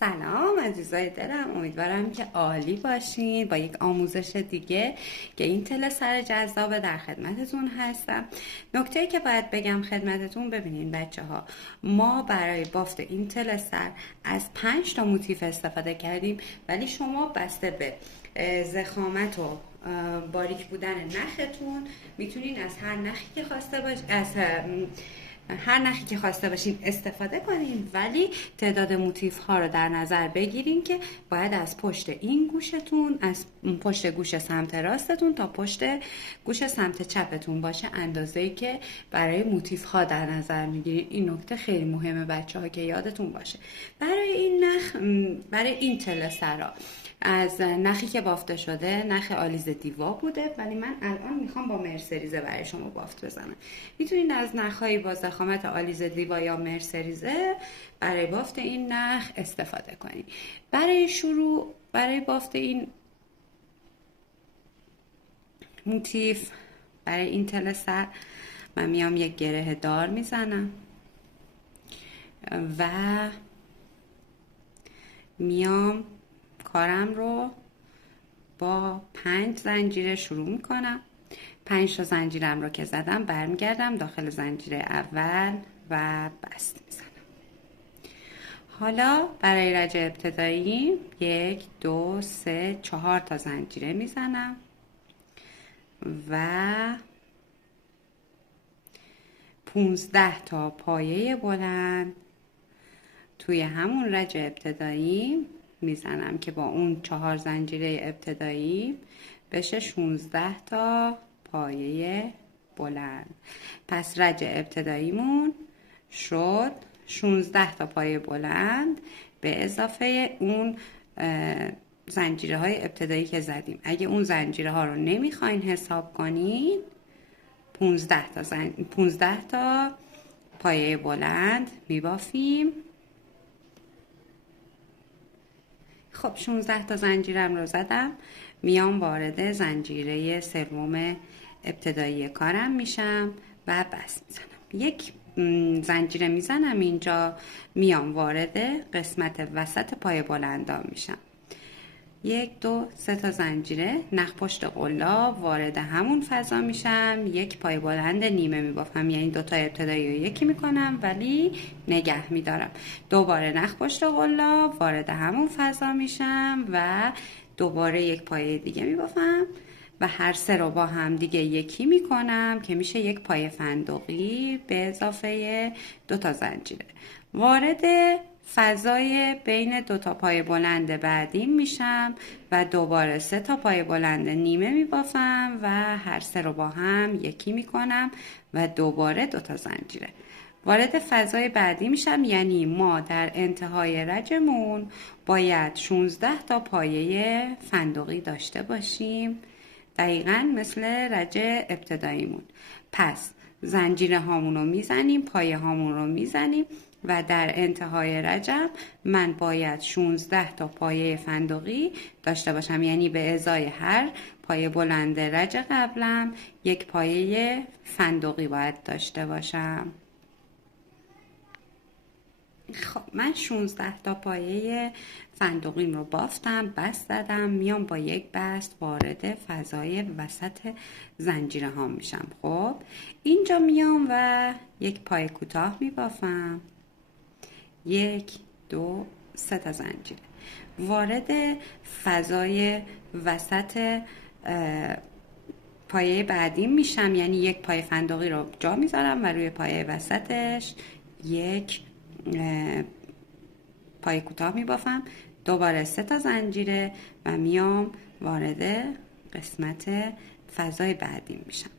سلام عزیزای دلم، امیدوارم که عالی باشین. با یک آموزش دیگه که این تل سر جذاب در خدمتتون هستم. نکته که باید بگم خدمتتون، ببینین بچه ها، ما برای بافت این تل سر از 5 تا موتیف استفاده کردیم، ولی شما بسته به ضخامت و باریک بودن نختون میتونین از هر نخی که خواسته هر نخی که خواسته باشین استفاده کنین، ولی تعداد موتیف ها رو در نظر بگیرین که باید از پشت این گوشتون، از پشت گوش سمت راستتون تا پشت گوش سمت چپتون باشه، اندازه‌ای که برای موتیف ها در نظر میگیرین. این نکته خیلی مهمه بچه ها که یادتون باشه. برای این تل سرا از نخی که بافته شده نخ آلیز دیوا بوده، ولی من الان میخوام با مرسریزه برای شما بافت بزنم. میتونید از نخهایی با ضخامت آلیز دیوا یا مرسریزه برای بافت این نخ استفاده کنید. برای بافت این موتیف، برای این تل سر، من میام یک گره دار میزنم و میام کارم رو با 5 زنجیره شروع میکنم. 5 تا زنجیرم رو که زدم برمیگردم داخل زنجیره اول و بست میزنم. حالا برای رج ابتدایی 1 2 3 4 تا زنجیره میزنم و 15 تا پایه بلند توی همون رج ابتدایی میزنم که با اون 4 زنجیره ابتدایی بشه 16 تا پایه بلند. پس رج ابتداییمون شد 16 تا پایه بلند به اضافه اون زنجیره های ابتدایی که زدیم. اگه اون زنجیره ها رو نمیخواین حساب کنین، 15 تا پایه بلند میبافیم. خب 16 تا زنجیرم رو زدم، میام وارد زنجیره سوم ابتدایی کارم میشم و بس میزنم. یک زنجیره میزنم اینجا، میام وارد قسمت وسط پای بلندام میشم. 1 2 3 تا زنجیره نخ پشت قلاب وارد همون فضا میشم. یک پای بلند نیمه میبافم، یعنی 2 تا ابتدایی رو یکی میکنم ولی نگه میدارم. دوباره نخ پشت قلاب وارد همون فضا میشم و دوباره یک پایه دیگه میبافم و هر سه رو با هم دیگه یکی میکنم که میشه یک پایه فندقی به اضافه 2 تا زنجیره. وارد فضای بین 2 تا پایه بلند بعدی میشم و دوباره 3 تا پایه بلند نیمه میبافم و هر سه رو با هم یکی میکنم و دوباره 2 تا زنجیره. وارد فضای بعدی میشم، یعنی ما در انتهای رجمون باید 16 تا پایه فندقی داشته باشیم، دقیقاً مثل رج ابتداییمون. پس زنجیره هامون رو میزنیم، پایه هامون رو میزنیم و در انتهای رجم من باید 16 تا پایه فندقی داشته باشم، یعنی به ازای هر پایه بلند رج قبلم یک پایه فندقی باید داشته باشم. خب من 16 تا پایه فندقیم رو بافتم، بست زدم، میام با یک بست وارد فضای وسط زنجیره ها میشم. خب اینجا میام و یک پایه کوتاه میبافم، 1 2 3 تا زنجیره وارد فضای وسط پایه بعدی میشم، یعنی یک پایه فندقی رو جا میذارم و روی پایه وسطش یک پایه کوتاه میبافم، دوباره 3 تا زنجیره و میام وارد قسمت فضای بعدی میشم.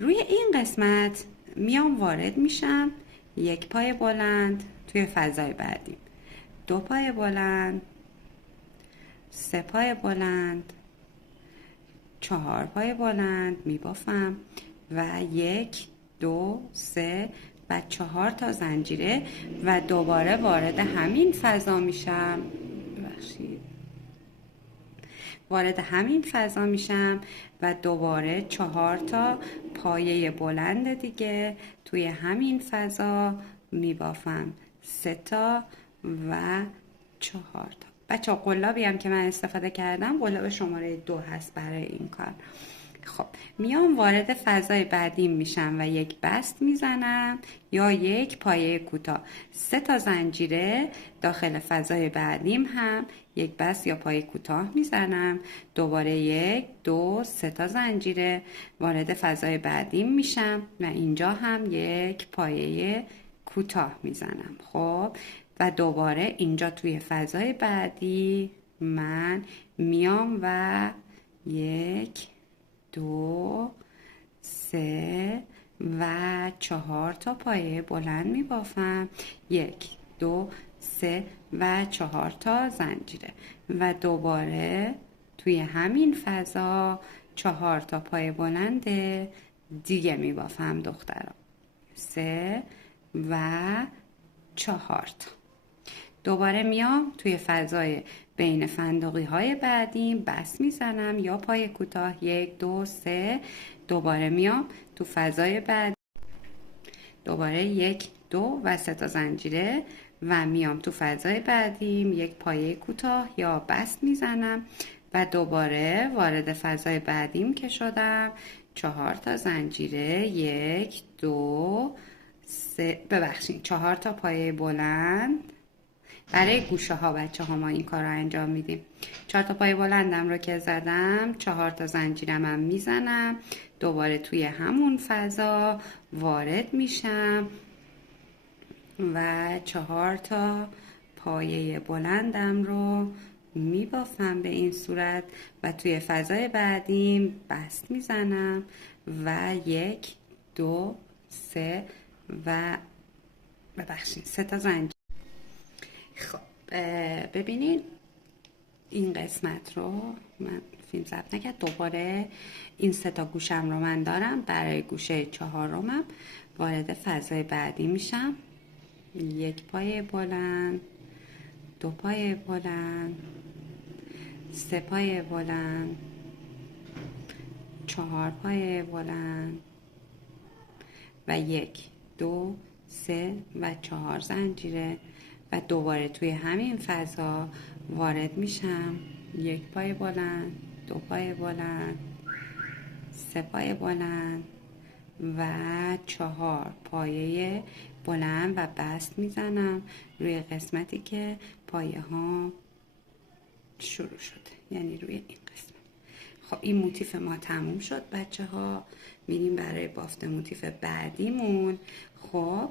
روی این قسمت میام وارد میشم، یک پایه بلند توی فضای بعدی، 2 پایه بلند، 3 پایه بلند، 4 پایه بلند میبافم و 1 2 3 و 4 تا زنجیره و دوباره وارد همین فضا میشم. وارد همین فضا میشم و دوباره 4 تا پایه بلند دیگه توی همین فضا میبافم، 3 تا و 4 تا. بچه ها قلابی هم که من استفاده کردم قلاب شماره 2 هست برای این کار. خب میام وارد فضای بعدیم میشم و یک بست میزنم یا یک پایه کوتاه. 3 تا زنجیره داخل فضای بعدیم هم یک بست یا پایه کوتاه میزنم. دوباره 1 2 3 تا زنجیره وارد فضای بعدیم میشم و اینجا هم یک پایه کوتاه میزنم. خب و دوباره اینجا توی فضای بعدی من میام و 1 2 3 و 4 تا پایه بلند می بافم. 1 2 3 و 4 تا زنجیره و دوباره توی همین فضا 4 تا پایه بلند دیگه می بافم دخترم. 3 و 4 تا. دوباره میام توی فضای بین فندقی های بعدیم بست میزنم یا پای کوتاه 1 2 3. دوباره میام تو فضای بعد دوباره 1 2 و 3 تا زنجیره و میام تو فضای بعدیم یک پایه کوتاه یا بست میزنم و دوباره وارد فضای بعدیم که شدم 4 تا زنجیره 1 2 3 ببخشید 4 تا پایه بلند. برای گوشه ها بچه ها ما این کار رو انجام میدیم. 4 تا پای بلندم رو که زدم 4 تا زنجیرم هم میزنم دوباره توی همون فضا وارد میشم و 4 تا پایه بلندم رو میبافم به این صورت و توی فضای بعدیم بست میزنم و 1 2 3 و ببخشید 3 تا زنجیر. خب ببینید این قسمت رو من فیلم ضبط نکرد. دوباره این 3 تا گوشم رو من دارم. برای گوشه 4م وارد فضای بعدی میشم. 1 پایه بلند 2 پایه بلند 3 پایه بلند 4 پایه بلند و 1 2 3 و 4 زنجیره و دوباره توی همین فضا وارد میشم. 1 پایه بلند 2 پایه بلند 3 پایه بلند و 4 پایه بلند و بست میزنم روی قسمتی که پایه ها شروع شده، یعنی روی این قسمت. خب این موتیف ما تموم شد بچه ها. میریم برای بافت موتیف بعدیمون. خب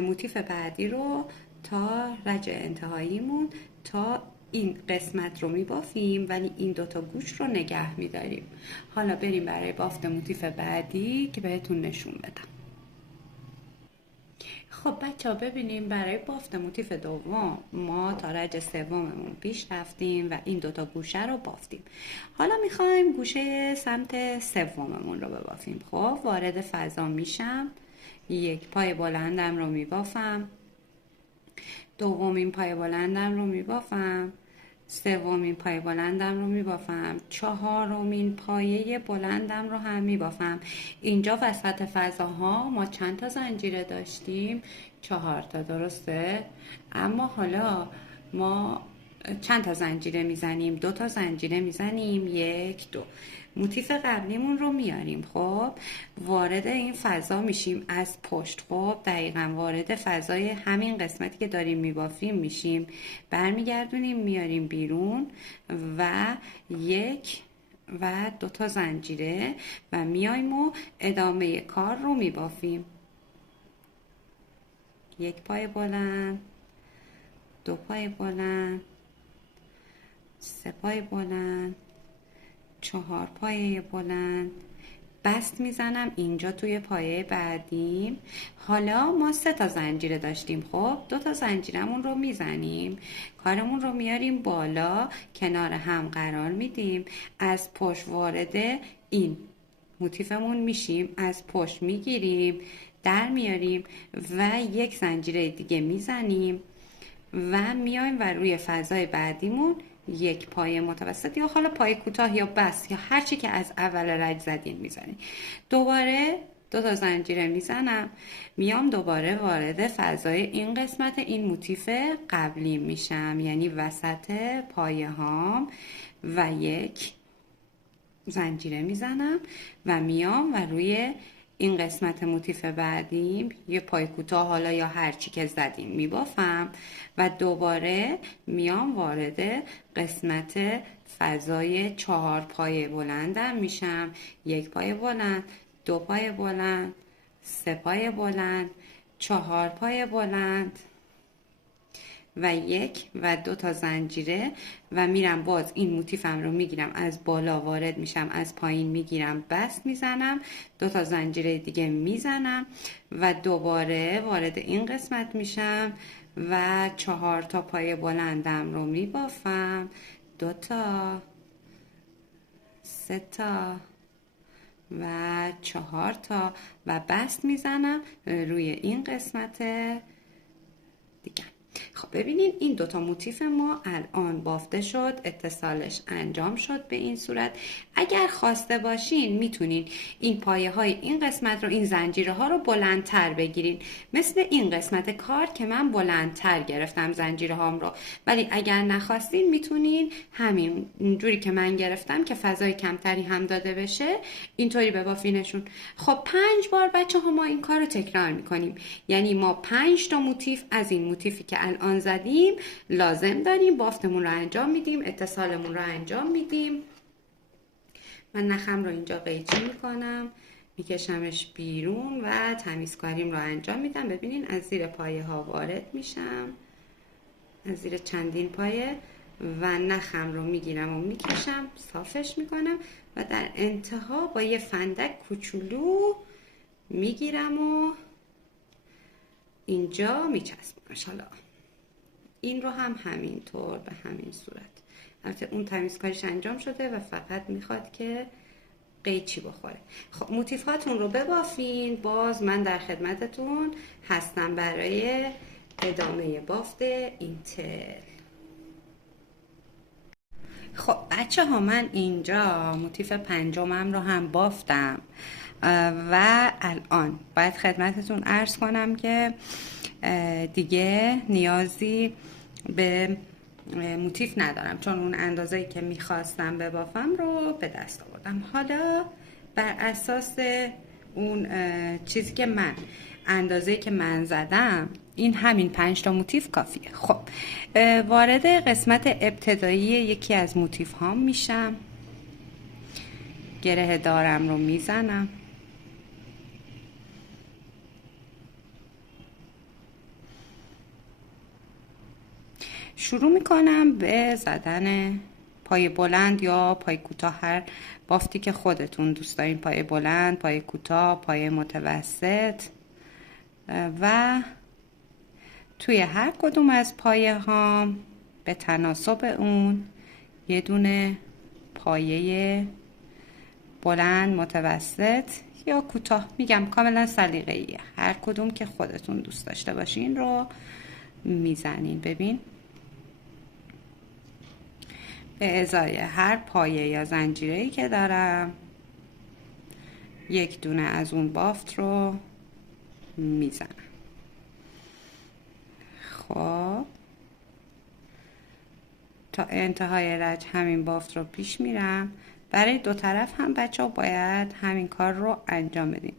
موتیف بعدی رو تا رج انتهاییمون تا این قسمت رو میبافیم ولی این 2 تا گوش رو نگه میداریم. حالا بریم برای بافت موتیف بعدی که بهتون نشون بدم. خب بچه ها ببینیم برای بافت موتیف دوم ما تا رج سوممون پیش رفتیم و این 2 تا گوشه رو بافتیم. حالا میخوایم گوشه سمت سوممون رو ببافیم. خب وارد فضا میشم. 1 پای بلندم رو میبافم. دومین پای بلندم رو میبافم. سومین پای بلندم رو میبافم. 4مین پایه بلندم رو هم میبافم. اینجا وسط فضاها ما چند تا زنجیره داشتیم؟ 4 تا، درسته؟ اما حالا ما چند تا زنجیره میزنیم؟ 2 تا زنجیره میزنیم. 1 2. موتیف قبلیمون رو میاریم. خب وارد این فضا میشیم از پشت. خب دقیقا وارد فضای همین قسمتی که داریم میبافیم میشیم. برمیگردونیم میاریم بیرون و 1 و 2 تا زنجیره و میایم و ادامه کار رو میبافیم. 1 پای بلند 2 پای بلند 3 پای بلند 4 پایه بلند بست میزنم اینجا توی پایه بعدیم. حالا ما 3 تا زنجیره داشتیم. خب 2 تا زنجیرمون رو میزنیم. کارمون رو میاریم بالا، کنار هم قرار میدیم. از پشت وارد این موتیفمون میشیم. از پشت میگیریم در میاریم و 1 زنجیره دیگه میزنیم و میایم و روی فضای بعدیمون 1 پایه متوسط یا حالا پایه کوتاه یا بس یا هر چی که از اول رج زدین میزنید. دوباره 2 تا زنجیره میزنم، میام دوباره وارد فضای این قسمت این موتیف قبلی میشم، یعنی وسط پایه هام و یک زنجیره میزنم و میام و روی این قسمت موتیف بعدیم یه پای کوتاه حالا یا هر چی که زدیم میبافم و دوباره میام وارد قسمت فضای 4 پایه بلندم میشم. 1 پایه بلند، 2 پایه بلند، 3 پایه بلند، 4 پایه بلند و 1 و 2 تا زنجیره و میرم باز این موتیفم رو میگیرم، از بالا وارد میشم، از پایین میگیرم، بست میزنم، 2 تا زنجیره دیگه میزنم و دوباره وارد این قسمت میشم و 4 تا پای بلندم رو میبافم، 2 تا، 3 تا و 4 تا و بست میزنم روی این قسمت دیگه. خب ببینید این 2 تا موتیف ما الان بافته شد، اتصالش انجام شد به این صورت. اگر خواسته باشین میتونین این پایه های این قسمت رو، این زنجیره ها رو بلندتر بگیرین، مثل این قسمت کار که من بلندتر گرفتم زنجیره هام رو. ولی اگر نخواستین میتونین همین جوری که من گرفتم که فضای کمتری هم داده بشه اینطوری ببافینشون. خب 5 بار بچه ها ما این کار رو تکرار میکنیم، یعنی ما 5 تا موتیف از این موتیفی که الان زدیم لازم داریم، بافتمون رو انجام میدیم، اتصالمون رو انجام میدیم. من نخم رو اینجا قیچی میکنم، میکشمش بیرون و تمیزکاریم رو انجام میدم. ببینین از زیر پایه ها وارد میشم، از زیر چندین پایه و نخم رو میگیرم و میکشم، صافش میکنم و در انتها با یه فندک کوچولو میگیرم و اینجا میچسبمش. حالا این رو هم همینطور به همین صورت. البته اون تمیزکاریش انجام شده و فقط میخواد که قیچی بخوره. خب موتیف هاتون رو ببافین، باز من در خدمتتون هستم برای ادامه بافت این تل. خب بچه ها من اینجا موتیف 5م رو هم بافتم و الان باید خدمتتون عرض کنم که دیگه نیازی به موتیف ندارم، چون اون اندازه‌ای که میخواستم ببافم رو به دست آوردم. حالا بر اساس اون چیزی که من اندازه‌ای که من زدم این همین 5 تا موتیف کافیه. خب وارد قسمت ابتدایی یکی از موتیف ها میشم، گره دارم رو میزنم، شروع میکنم به زدن پای بلند یا پای کوتاه، هر بافتی که خودتون دوست دارین، پای بلند، پای کوتاه، پای متوسط و توی هر کدوم از پایه ها به تناسب اون یه دونه پایه بلند، متوسط یا کوتاه، میگم کاملا سلیقه‌ایه، هر کدوم که خودتون دوست داشته باشین رو میزنین. ببین به ازای هر پایه یا زنجیره‌ای که دارم یک دونه از اون بافت رو میزنم. خب تا انتهای رج همین بافت رو پیش میرم. برای دو طرف هم بچه ها باید همین کار رو انجام بدیم،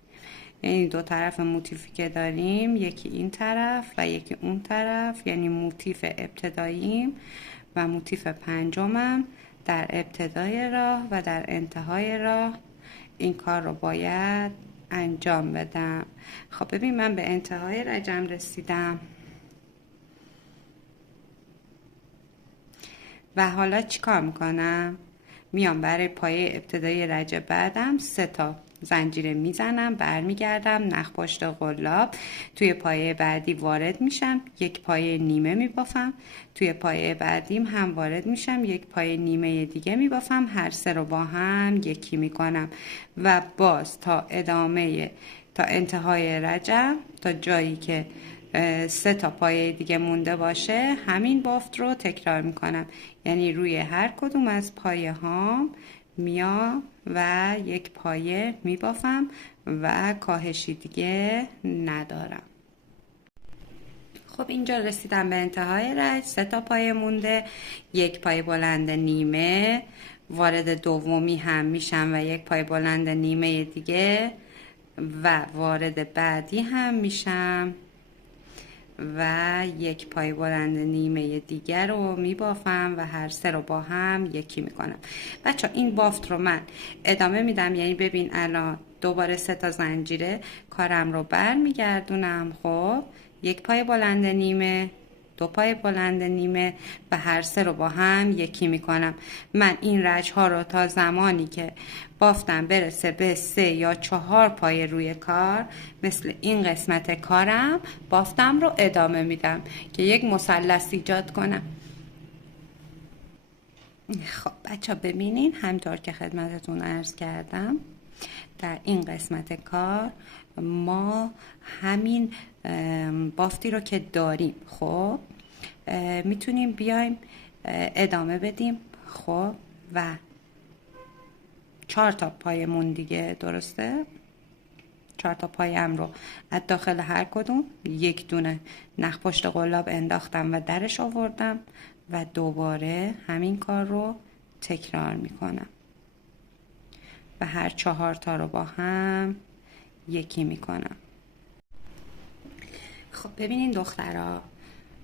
یعنی دو طرف موتیفی که داریم، یکی این طرف و یکی اون طرف، یعنی موتیف ابتداییم و موتیف 5مم در ابتدای راه و در انتهای راه این کار رو باید انجام بدم. خب ببین من به انتهای رجم رسیدم و حالا چی کار میکنم؟ میام برای پایه ابتدایی رج بعدم 3 تا زنجیره میزنم، برمیگردم نخ پشت قلاب، توی پایه بعدی وارد میشم، یک پایه نیمه میبافم، توی پایه بعدیم هم وارد میشم، یک پایه نیمه دیگه میبافم، هر 3 رو با هم یکی میکنم و باز تا ادامه تا انتهای رجم، تا جایی که 3 تا پایه دیگه مونده باشه همین بافت رو تکرار میکنم، یعنی روی هر کدوم از پایه هام میام و یک پایه میبافم و کاهشی دیگه ندارم. خب اینجا رسیدم به انتهای رج. 3 تا پایه مونده، 1 پایه بلند نیمه، وارد دومی هم میشم و 1 پایه بلند نیمه دیگه و وارد بعدی هم میشم و 1 پایه بلند نیمه دیگر رو میبافم و هر 3 رو با هم یکی میکنم. بچه این بافت رو من ادامه میدم، یعنی ببین الان دوباره 3 تا زنجیره کارم رو برمیگردونم. خب 1 پایه بلند نیمه، 2 پایه بلند نیمه و هر 3 رو با هم یکی میکنم. من این رج ها رو تا زمانی که بافتم برسه به 3 یا 4 پایه روی کار، مثل این قسمت کارم، بافتم رو ادامه میدم که یک مثلث ایجاد کنم. خب بچه ها ببینین، همطور که خدمتتون عرض کردم در این قسمت کار ما همین بافتی رو که داریم، خب میتونیم بیایم ادامه بدیم. خب و 4 تا پایمون دیگه، درسته؟ 4 تا پایم رو از داخل هر کدوم 1 دونه نخ پشت قلاب انداختم و درش آوردم و دوباره همین کار رو تکرار میکنم و هر 4 تا رو با هم یکی میکنم. خب ببینین دخترها،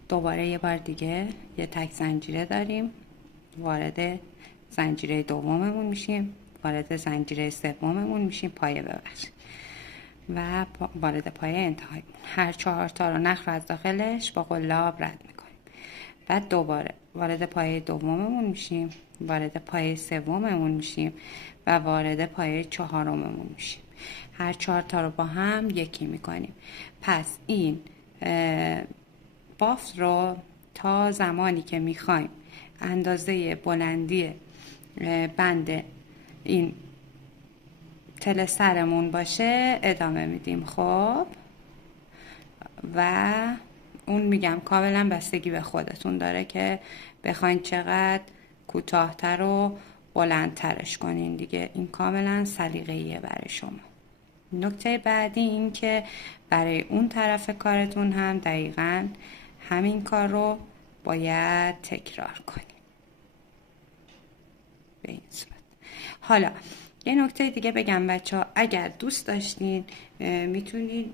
دوباره یه بار دیگه یه تک زنجیره داریم، وارد زنجیره دوممون میشیم، وارد زنجیره سوممون میشیم، پایه ببخشید و وارد پایه انتهای. هر 4 تا رو نخ رو از داخلش با قلاب رد میکنیم. بعد دوباره وارد پایه دوممون میشیم، وارد پایه سوممون میشیم و وارد پایه چهارممون میشیم. هر 4 تا رو با هم یکی میکنیم. پس این بافت رو تا زمانی که میخوایم اندازه بلندی بند این تل سرمون باشه ادامه میدیم. خب و اون میگم کاملا بستگی به خودتون داره که بخواین چقدر کوتاه‌تر و بلندترش کنین دیگه، این کاملا سلیقه‌ایه برای شما. نکته بعدی این که برای اون طرف کارتون هم دقیقاً همین کار رو باید تکرار کنید به این صورت. حالا یه نکته دیگه بگم بچه ها، اگر دوست داشتین میتونین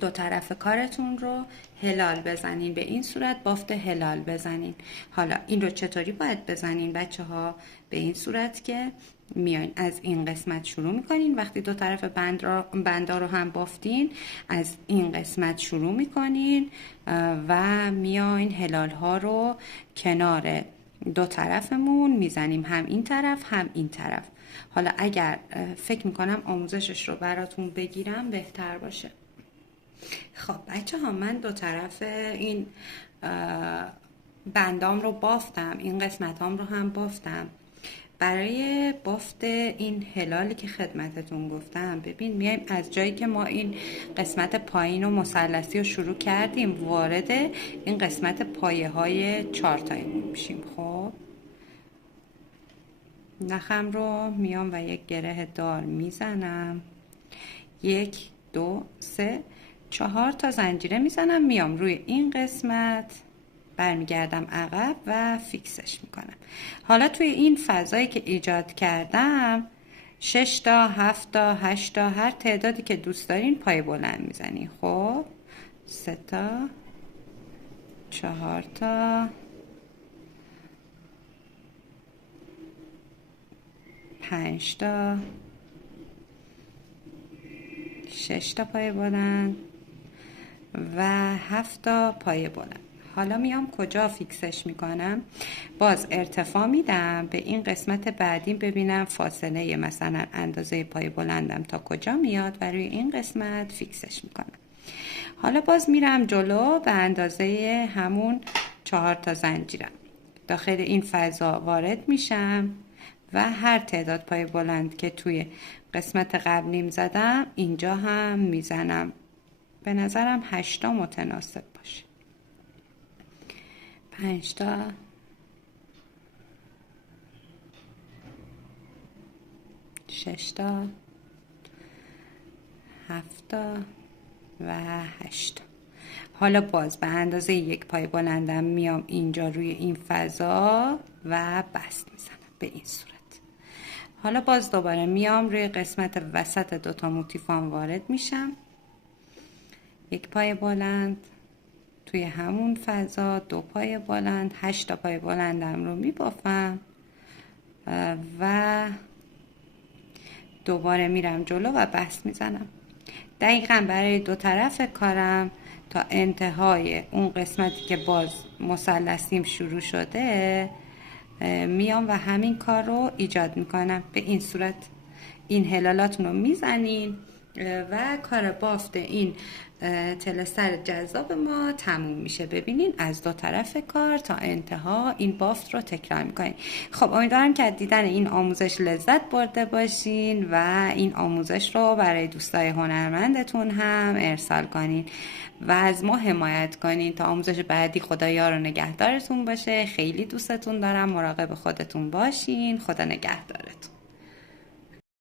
دو طرف کارتون رو هلال بزنین، به این صورت بافت هلال بزنین. حالا این رو چطوری باید بزنین بچه ها؟ به این صورت که میاین از این قسمت شروع میکنین، وقتی دو طرف بندا رو هم بافتین از این قسمت شروع میکنین و میاین هلال ها رو کنار دو طرفمون میزنیم، هم این طرف هم این طرف. حالا اگر فکر میکنم آموزشش رو براتون بگیرم بهتر باشه. خب بچه ها، من دو طرف این بندام رو بافتم، این قسمت هم رو هم بافتم. برای بافت این هلالی که خدمتتون گفتم، ببین میایم از جایی که ما این قسمت پایین و مثلثی رو شروع کردیم وارد این قسمت پایه های 4 تایمون میشیم. خب نخم رو میام و یک گره دار میزنم، 1 2 3 4 تا زنجیره میزنم، میام روی این قسمت برمیگردم عقب و فیکسش میکنم. حالا توی این فضایی که ایجاد کردم 6 تا 7 تا 8 تا هر تعدادی که دوست دارین پای بلند میزنین. خب 3 تا 4 تا 5 تا 6 تا پای بلند و 7 تا پای بلند. حالا میام کجا فیکسش میکنم؟ باز ارتفاع میدم به این قسمت بعدی ببینم فاصله مثلا اندازه پای بلندم تا کجا میاد و روی این قسمت فیکسش میکنم. حالا باز میرم جلو به اندازه همون 4 تا زنجیرم داخل این فضا وارد میشم و هر تعداد پای بلند که توی قسمت قبلیم زدم اینجا هم میزنم. به نظرم 8 تا متناسب باشه. 5 تا 6 تا 7 و 8. حالا باز به اندازه یک پای بلندم میام اینجا روی این فضا و بست میزنم به این صورت. حالا باز دوباره میام روی قسمت وسط دوتا موتیفام وارد میشم، یک پای بلند توی همون فضا، 2 پای بلند، 8 تا پای بلندم رو میبافم و دوباره میرم جلو و بست میزنم. دقیقا برای دو طرف کارم تا انتهای اون قسمتی که باز مثلثیم شروع شده میام و همین کار رو ایجاد میکنم. به این صورت این هلالاتون رو میزنین و کار بافت این تلستر جذاب ما تموم میشه. ببینین از دو طرف کار تا انتها این بافت رو تکرار میکنین. خب امیدوارم که دیدن این آموزش لذت برده باشین و این آموزش رو برای دوستای هنرمندتون هم ارسال کنین و از ما حمایت کنین تا آموزش بعدی. خدا یار و نگهدارتون باشه. خیلی دوستتون دارم. مراقب خودتون باشین. خدا نگهدار.